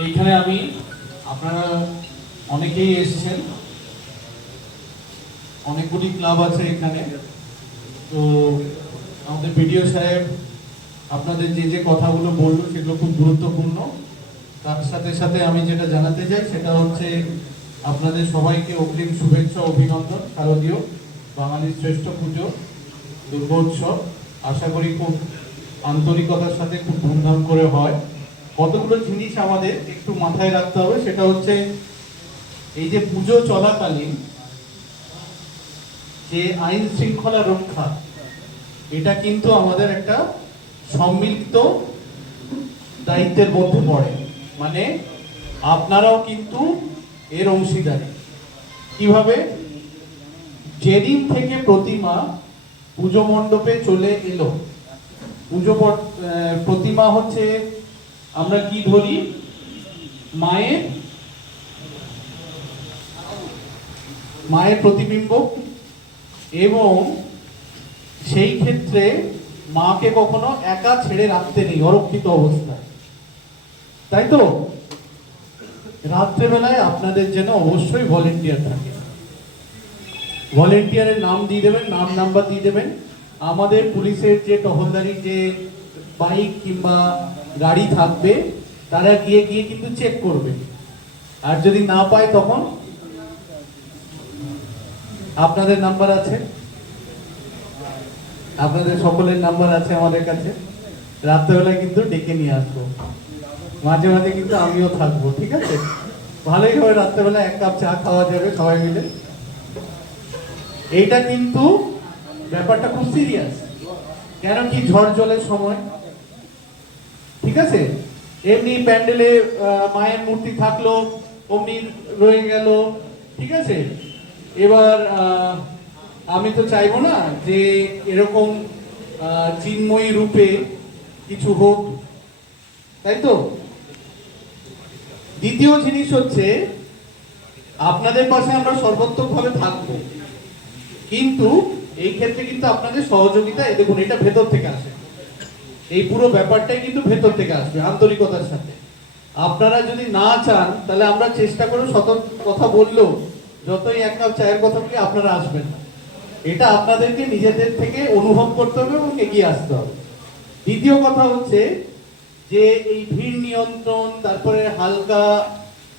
এইখানে আমি, আপনারা অনেকেই এসেছেন। অনেকগুলি ক্লাব আছে এখানে। তো আমাদের বিডিও সাহেব আপনাদের যে যে কথাগুলো বলল সেগুলো খুব গুরুত্বপূর্ণ। তার সাথে সাথে আমি যেটা জানাতে চাই সেটা হচ্ছে আপনাদের সবাইকে অগ্রিম শুভেচ্ছা, অভিনন্দন, শারদীয় বাঙালির শ্রেষ্ঠ পুজো, দুর্গোৎসব। আশা করি খুব আন্তরিকতার সাথে খুব ধুমধাম করে হয়। কতগুলো জিনিস আমাদের একটু মাথায় রাখতে হবে, সেটা হচ্ছে এই যে পুজো চলাকালীন যে আইন শৃঙ্খলা রক্ষা, এটা কিন্তু আমাদের একটা সম্মিলিত দায়িত্বের মধ্যে পড়ে। মানে আপনারাও কিন্তু এর অংশীদারি। কীভাবে? যেদিন থেকে প্রতিমা পুজো মণ্ডপে চলে এলো, পুজো প্রতিমা হচ্ছে আমরা কি ধরি? মায়ের মায়ের প্রতিবিম্ব এবং সেই ক্ষেত্রে মাকে কখনো একা ছেড়ে রাখতে নেই, অরক্ষিত অবস্থায়। তাই তো? রাত্রেবেলায় আপনাদের যেন অবশ্যই ভলেন্টিয়ার থাকে। ভলেন্টিয়ারের নাম দিয়ে দেবেন, নাম নাম্বার দিয়ে দেবেন। আমাদের পুলিশের যে টহলদারি, যে বাইক কিংবা গাড়ি থাকবে, তারা গিয়ে গিয়ে কিন্তু চেক করবে। আর যদি না পায় তখন? আপনাদের নাম্বার আছে? আপনাদের সকলের নাম্বার আছে আমাদের কাছে। রাত্রেবেলায় কিন্তু ডেকে নিয়ে আসব। মাঝে মাঝে কিন্তু আমিও থাকব, ঠিক আছে? ভালোই হবে রাত্রেবেলা এক কাপ চা খাওয়া যাবে সবাই মিলে। এইটা কিন্তু ব্যাপারটা খুব সিরিয়াস কেন কি ঝড় জলের সময়? ঠিক আছে? এমনি প্যান্ডেলে মায়ের মূর্তি থাকল, অমনি রয়ে গেল, ঠিক আছে? এবার আমি তো চাইব না যে এরকম চিন্ময়ী রূপে কিছু হোক, তাই তো? দ্বিতীয় জিনিস হচ্ছে, আপনাদের পাশে আমরা সর্বোত্তমভাবে থাকব। কিন্তু এই ক্ষেত্রে কিন্তু আপনাদের সহযোগিতা দেখুন, এটা ভেতর থেকে আসে। এই পুরো ব্যাপারটাই কিন্তু ভেতর থেকে আসবে, আন্তরিকতার সাথে। আপনারা যদি না চান, তাহলে আমরা চেষ্টা করে শত কথা বললেও যতই এক কাপ চায়ের কথা বলি, আপনারা আসবেন না। এটা আপনাদেরকে নিজেদের থেকে অনুভব করতে হবে এবং এগিয়ে আসতে হবে। দ্বিতীয় কথা হচ্ছে যে, এই ভিড় নিয়ন্ত্রণ, তারপরে হালকা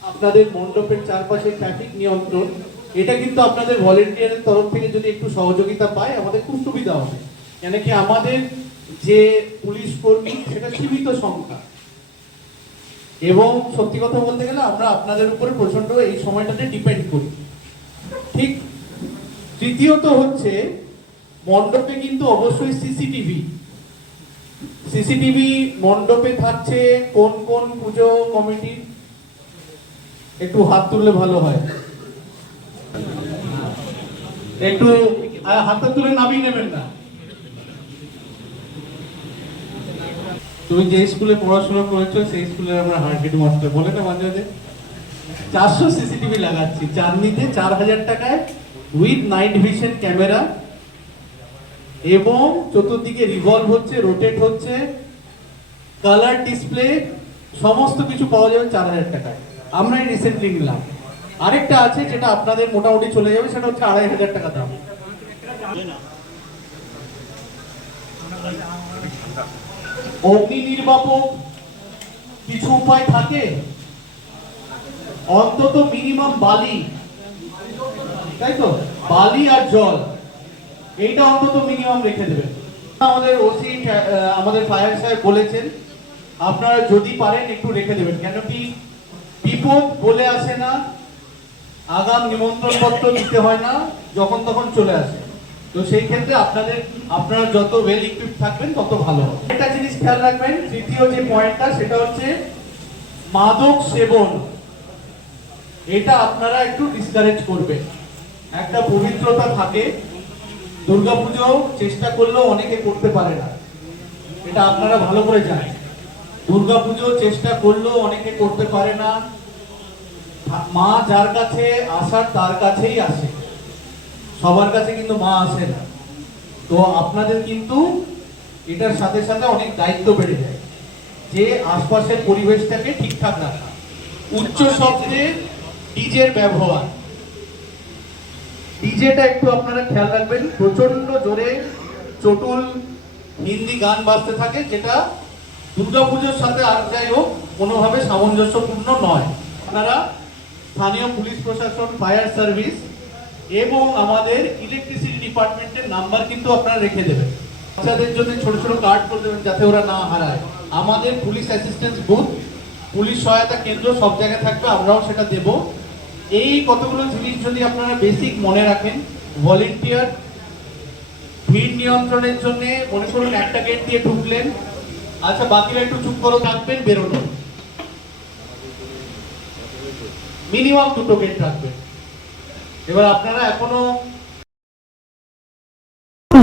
আপনাদের মণ্ডপের চারপাশে ট্রাফিক নিয়ন্ত্রণ, এটা কিন্তু আপনাদের ভলেন্টিয়ারের তরফ থেকে যদি একটু সহযোগিতা পায়, আমাদের খুব সুবিধা হবে। কেন কি আমাদের যে পুলিশ কর্মী, সেটা সীমিত সংখ্যা। এবং সত্যি কথা বলতে গেলে আমরা আপনাদের উপরে প্রচণ্ড এই সময়টাতে ডিপেন্ড করি। ঠিক তৃতীয়ত হচ্ছে, মণ্ডপে কিন্তু অবশ্যই সিসিটিভি সিসিটিভি মণ্ডপে থাকছে কোন কোন পুজো কমিটি? একটু হাত তুললে ভালো হয়। একটু হাতটা তুলে নামিয়ে নেবেন না। তুমি যে স্কুলে পড়াশোনা করেছ, সেই স্কুলের আমরা হার্ডবিট মাস্টার। বলে না মাঝে মাঝে। চারশো সিসিটিভি লাগাচ্ছি। চাঁদনিতে চার হাজার টাকায় উইথ নাইট ভিশন ক্যামেরা এবং চতুর্দিকে রিভলভ হচ্ছে রোটেট হচ্ছে কালার ডিসপ্লে সমস্ত কিছু পাওয়া যাবে চার হাজার টাকায়। আমরা রিসেন্টলি নিলাম। আরেকটা আছে যেটা আপনাদের মোটামুটি চলে যাবে, সেটা হচ্ছে আড়াই হাজার টাকা দাম। অগ্নি নির্বাপক কিছু উপায় থাকে? অন্তত মিনিমাম বালি। তাই তো? বালি আর জল। এইটা অন্তত মিনিমাম রেখে দেবেন। আমাদের ওসি আমাদের ফায়ার সাহেব বলেছেন, আপনারা যদি পারেন একটু রেখে দেবেন। কেন কি বিপদ বলে আসে না, আগাম নিমন্ত্রণ পত্র দিতে হয় না, যখন তখন চলে আসে। তো সেই ক্ষেত্রে আপনাদের, আপনারা যত ওয়েল ইকুইপ থাকবেন, তত ভালো হবে। একটা জিনিস খেয়াল রাখবেন তৃতীয় যে পয়েন্টটা সেটা হচ্ছে মাদক সেবন। এটা আপনারা একটু ডিসকারেজ করবেন। একটা পবিত্রতা থাকে, দুর্গাপুজো চেষ্টা করলেও অনেকে করতে পারে না। এটা আপনারা ভালো করে জানেন। দুর্গাপুজো চেষ্টা করলেও অনেকে করতে পারে না। মা যার কাছে আসার তার কাছেই আসে। সবার কাছে কিন্তু মা আসে না। তো আপনাদের কিন্তু এটার সাথে সাথে অনেক দায়িত্ব বেড়ে যায়। যে আশপাশের পরিবেশটাকে ঠিকঠাক রাখা। উচ্চ শব্দে ডিজের ব্যবহার। ডিজেটা একটু আপনারা খেয়াল রাখবেন প্রচণ্ড জোরে চটুল হিন্দি গান বাজতে থাকে, যেটা দুর্গাপুজোর সাথে আর যাই হোক, কোনোভাবে সামঞ্জস্যপূর্ণ নয়। আপনারা স্থানীয় পুলিশ প্রশাসন, ফায়ার সার্ভিস এবং আমাদের ইলেকট্রিসিটি ডিপার্টমেন্টের নাম্বার কিন্তু আপনারা রেখে দেবেন। বাচ্চাদের জন্য ছোট ছোট কার্ড করে দেবেন যাতে ওরা না হারায়। আমাদের পুলিশ অ্যাসিস্ট্যান্স বুথ পুলিশ সহায়তা কেন্দ্র সব জায়গায় থাকবে, আমরাও সেটা দেব। এই কতগুলো জিনিস যদি আপনারা বেসিক মনে রাখেন ভলেন্টিয়ার ভিড় নিয়ন্ত্রণের জন্য মনে করুন একটা গেট দিয়ে ঢুকলেন। আচ্ছা বাকিরা একটু চুপ করে, থাকবেন, বেরোনো। মিনিমাম দুটো গেট রাখবেন। এবার আপনারা এখনও